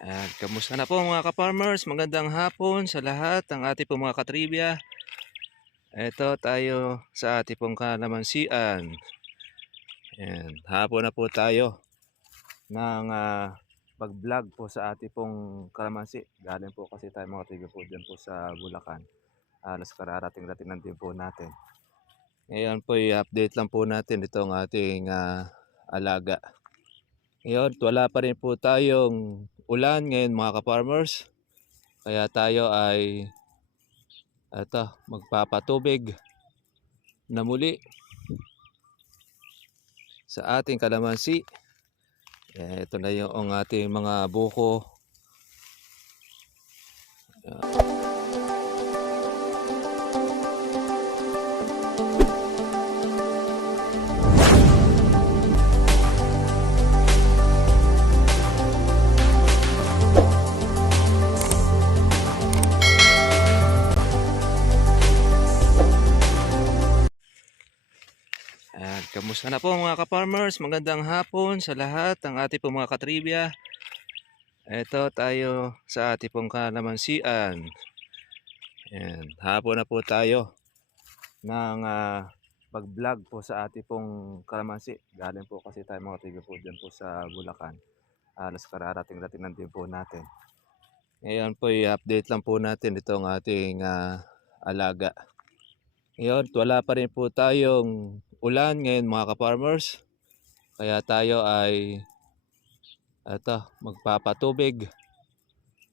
Kamusta na po mga ka-farmers? Magandang hapon sa lahat ng ating pong mga katribya. Ito tayo sa ating pong kalamansian. Ayan, hapon na po tayo ng pag-vlog po sa ating pong kalamansi. Galing po kasi tayo mga katribya po dyan po sa Bulacan. Alas kararating-rating na din po natin. Ngayon po i-update lang po natin itong ating alaga. Ngayon, wala pa rin po tayong ulan ngayon mga ka-farmers. Kaya tayo ay magpapatubig na muli sa ating kalamansi. Ito na yung ating mga buko. Kamusta na po mga ka-farmers? Magandang hapon sa lahat ng ating pong mga katribya. Ito tayo sa ating pong kalamansian. Ayan, hapon na po tayo ng pag-vlog po sa ating pong kalamansi. Galing po kasi tayo mga katribya po dyan po sa Bulacan. Alas kararating-rating na din po natin. Ngayon po i-update lang po natin itong ating alaga. Ngayon, wala pa rin po tayong ulan ngayon mga ka-farmers. Kaya tayo ay magpapatubig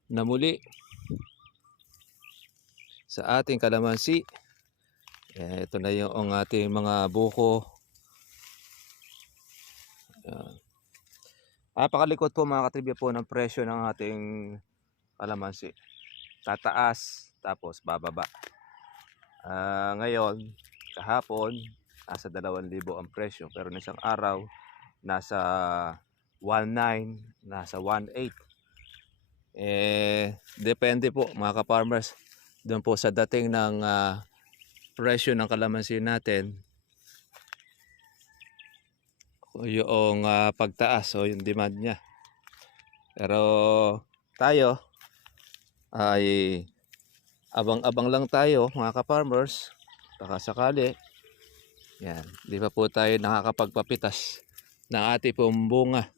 na muli sa ating kalamansi. Ito na yung ating mga buko. Napakalikot po mga katribya po ng presyo ng ating kalamansi. Tataas tapos bababa. Ngayon, kahapon, nasa 2,000 ang presyo. Pero na isang araw, nasa 1,900, nasa 1,800. Depende po mga ka-farmers. Doon po sa dating ng presyo ng kalamansi natin. Yung pagtaas o yung demand niya. Pero tayo ay abang-abang lang tayo mga ka-farmers. Baka sakali. Yan, di pa po tayo nakakapagpapitas ng ating pong bunga.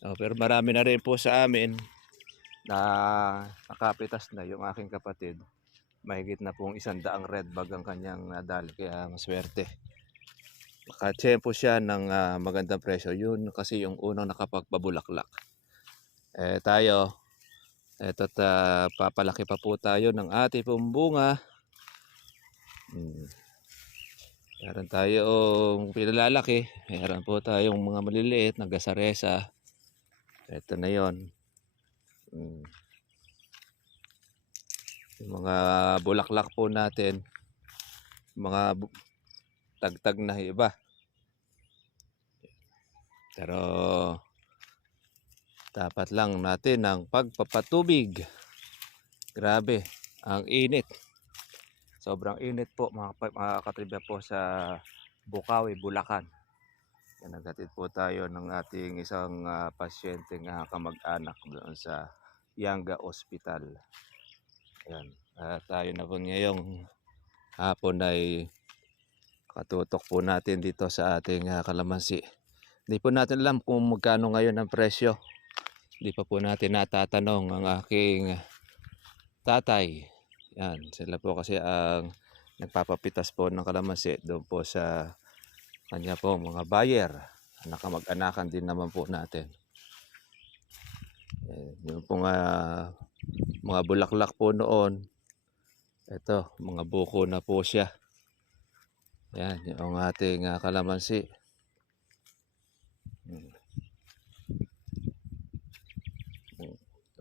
Pero marami na rin po sa amin na nakapitas na. Yung aking kapatid, mahigit na pong 100 red bag ang kanyang nadali. Kaya maswerte. Makatsempo siya ng magandang presyo. Yun kasi yung unang nakapagpabulaklak. Tayo, papalaki pa po tayo ng ating pong bunga. Meron tayong pinalalaki. Meron po tayong mga maliliit na gasaresa. Ito na yon. Yung mga bulaklak po natin, mga tagtag na iba. Pero dapat lang natin ang pagpapatubig. Grabe, ang init. Sobrang init po mga katribya po sa Bukawi, Bulacan. Naghatid po tayo ng ating isang pasyente nga kamag-anak doon sa Yanga Hospital. Ayan. Tayo na po ngayong hapon ay katutok po natin dito sa ating kalamansi. Hindi po natin alam kung magkano ngayon ang presyo. Hindi pa po natin natatanong ang aking tatay. Yan, sila po kasi ang nagpapapitas po ng kalamansi doon po sa kanya po mga buyer. Nakamag-anakan din naman po natin. Yung po mga bulaklak po noon. Ito, mga buko na po siya. Yan, yung ating kalamansi.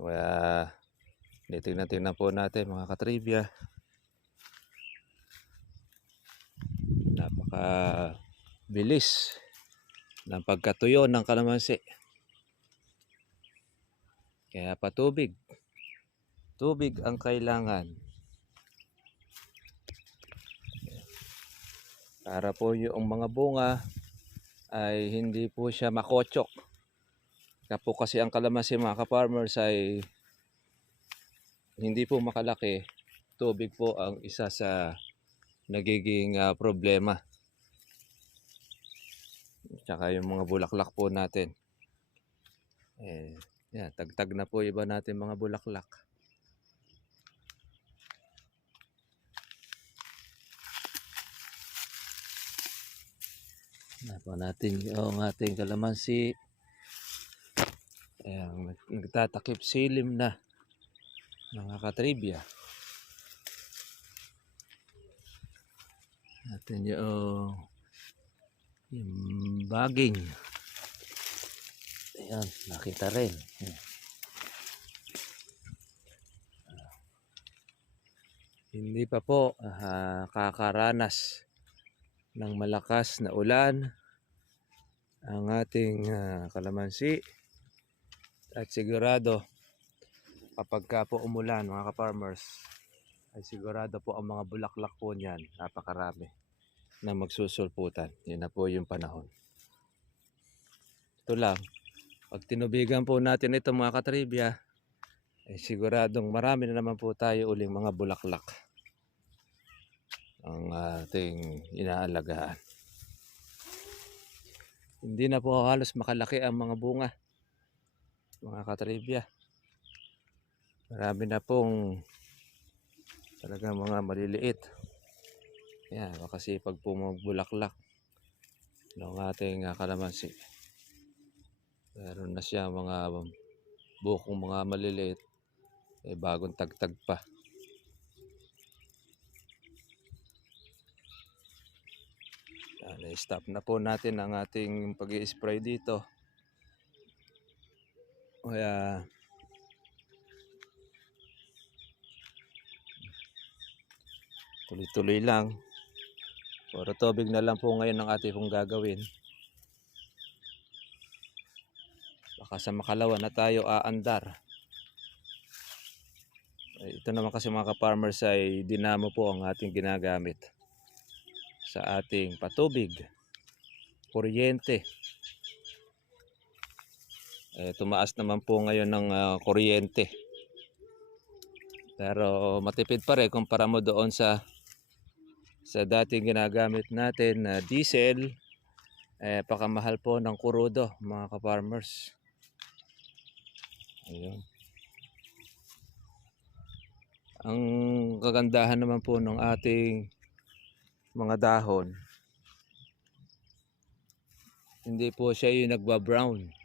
Kaya tingnan po natin mga katribya. Napaka bilis ng pagkatuyo ng kalamansi. Kaya patubig. Tubig ang kailangan. Para po yung mga bunga ay hindi po siya makotsok. Kapag kasi ang kalamansi mga ka-farmers ay hindi po makalaki, tubig po ang isa sa nagiging problema. Tsaka yung mga bulaklak po natin. Yan, tagtag na po iba natin mga bulaklak. Na po natin yung ating kalamansi. Ayan, nagtatakip silim na mga katribya. Natin yung baging. Ayan, nakita rin. Hindi pa po kakaranas ng malakas na ulan ang ating kalamansi. At sigurado kapag ka po umulan mga ka-farmers, ay sigurado po ang mga bulaklak po niyan napakarami na magsusulputan. Yun na po yung panahon. Ito lang, pag tinubigan po natin ito mga katribya, ay siguradong marami na naman po tayo uling mga bulaklak ang ating inaalagaan. Hindi na po halos makalaki ang mga bunga mga katribya. Marami na pong talagang mga maliliit. Yan, kasi pag pumabulaklak ng ating kalamansi, meron na siya mga bukong mga maliliit, bagong tagtag pa. Yan, stop na po natin ang ating pag-i-spray dito. Kaya tuloy-tuloy lang. Puro tubig na lang po ngayon ang ating pong gagawin. Baka sa makalawa na tayo aandar. Ito naman kasi mga ka-farmers ay dinamo po ang ating ginagamit sa ating patubig, kuryente. Tumaas naman po ngayon ng kuryente. Pero matipid pa rin kumpara mo doon sa dating ginagamit natin na diesel. Pakamahal po ng kurudo mga ka-farmers. Ayun. Ang kagandahan naman po ng ating mga dahon, hindi po siya yung nagba-brown.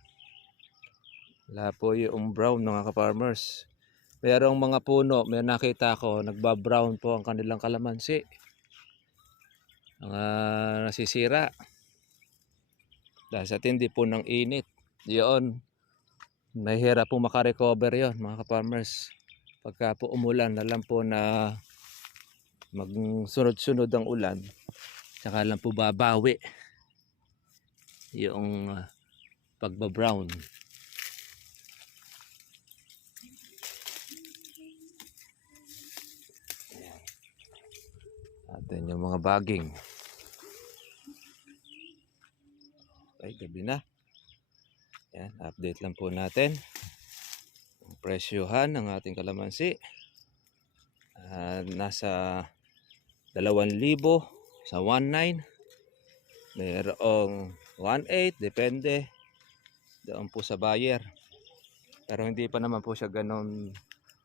Wala po yung brown mga ka-farmers. Merong mga puno, may nakita ko, nagba-brown po ang kanilang kalamansi. Nasisira. Dahil sa tindi po ng init. Yun, mahirap po makarecover yun mga ka-farmers. Pagka po umulan na lang po na magsunod-sunod ang ulan, saka lang po babawi yung pagba-brown. Atin yung mga baging. Okay, gabi na. Yan, update lang po natin ang presyohan ng ating kalamansi. Nasa 2,000 sa 1,900. Mayroong 1,800, depende doon po sa buyer. Pero hindi pa naman po siya ganun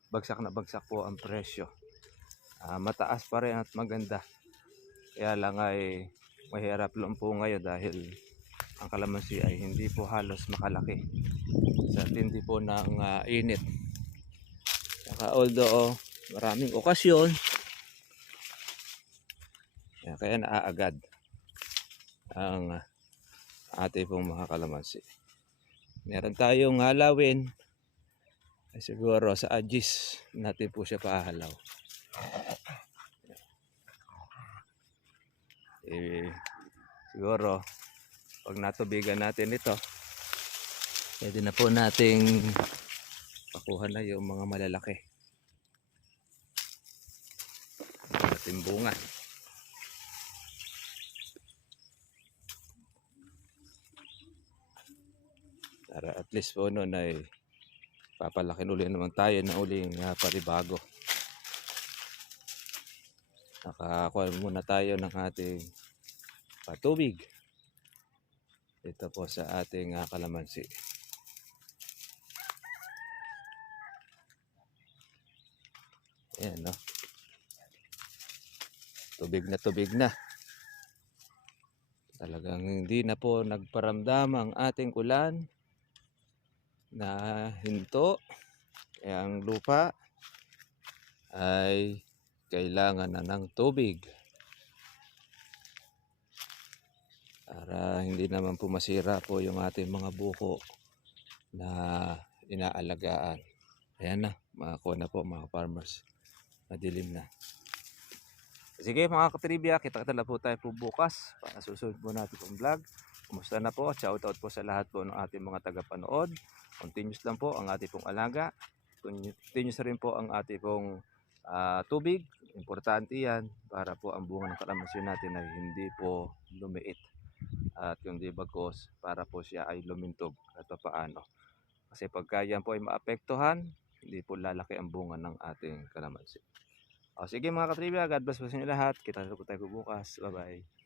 bagsak na bagsak po ang presyo. Mataas pa rin at maganda. Kaya lang ay mahirap lang po ngayon dahil ang kalamansi ay hindi po halos makalaki sa tindi po ng init. Saka although maraming okasyon, kaya naaagad ang ating pong mga kalamansi. Meron tayong halawin, siguro sa Agis natin po siya pahalaw. Siguro pag natubigan natin ito, pwede na po nating pakuha na yung mga malalaki ating bunga. Para at least po noon ay papalakin uli naman tayo ng uling paribago. Nakakuha muna tayo ng ating patubig dito po sa ating kalamansi. Ayan, no? Tubig na. Talagang hindi na po nagparamdam ang ating ulan na hinto. Kaya ang lupa ay kailangan na ng tubig para hindi naman po masira po yung ating mga buko na inaalagaan. Ayan na, makakuha na po mga farmers. Madilim na. Sige mga katribya, kita na po tayo po bukas para susunod po natin pong vlog. Kumusta na po? Shoutout po sa lahat po ng ating mga tagapanood. Continuous lang po ang ating pong alaga. Continuous rin po ang ating pong tubig. Importante yan para po ang bunga ng kalamansi natin ay hindi po lumiit. At yung di bagos para po siya ay lumintog at paano. Kasi pagka yan po ay maapektuhan, hindi po lalaki ang bunga ng ating kalamansi. O sige mga katribya, God bless po sa inyo lahat. Kita na po tayo bukas. Bye bye.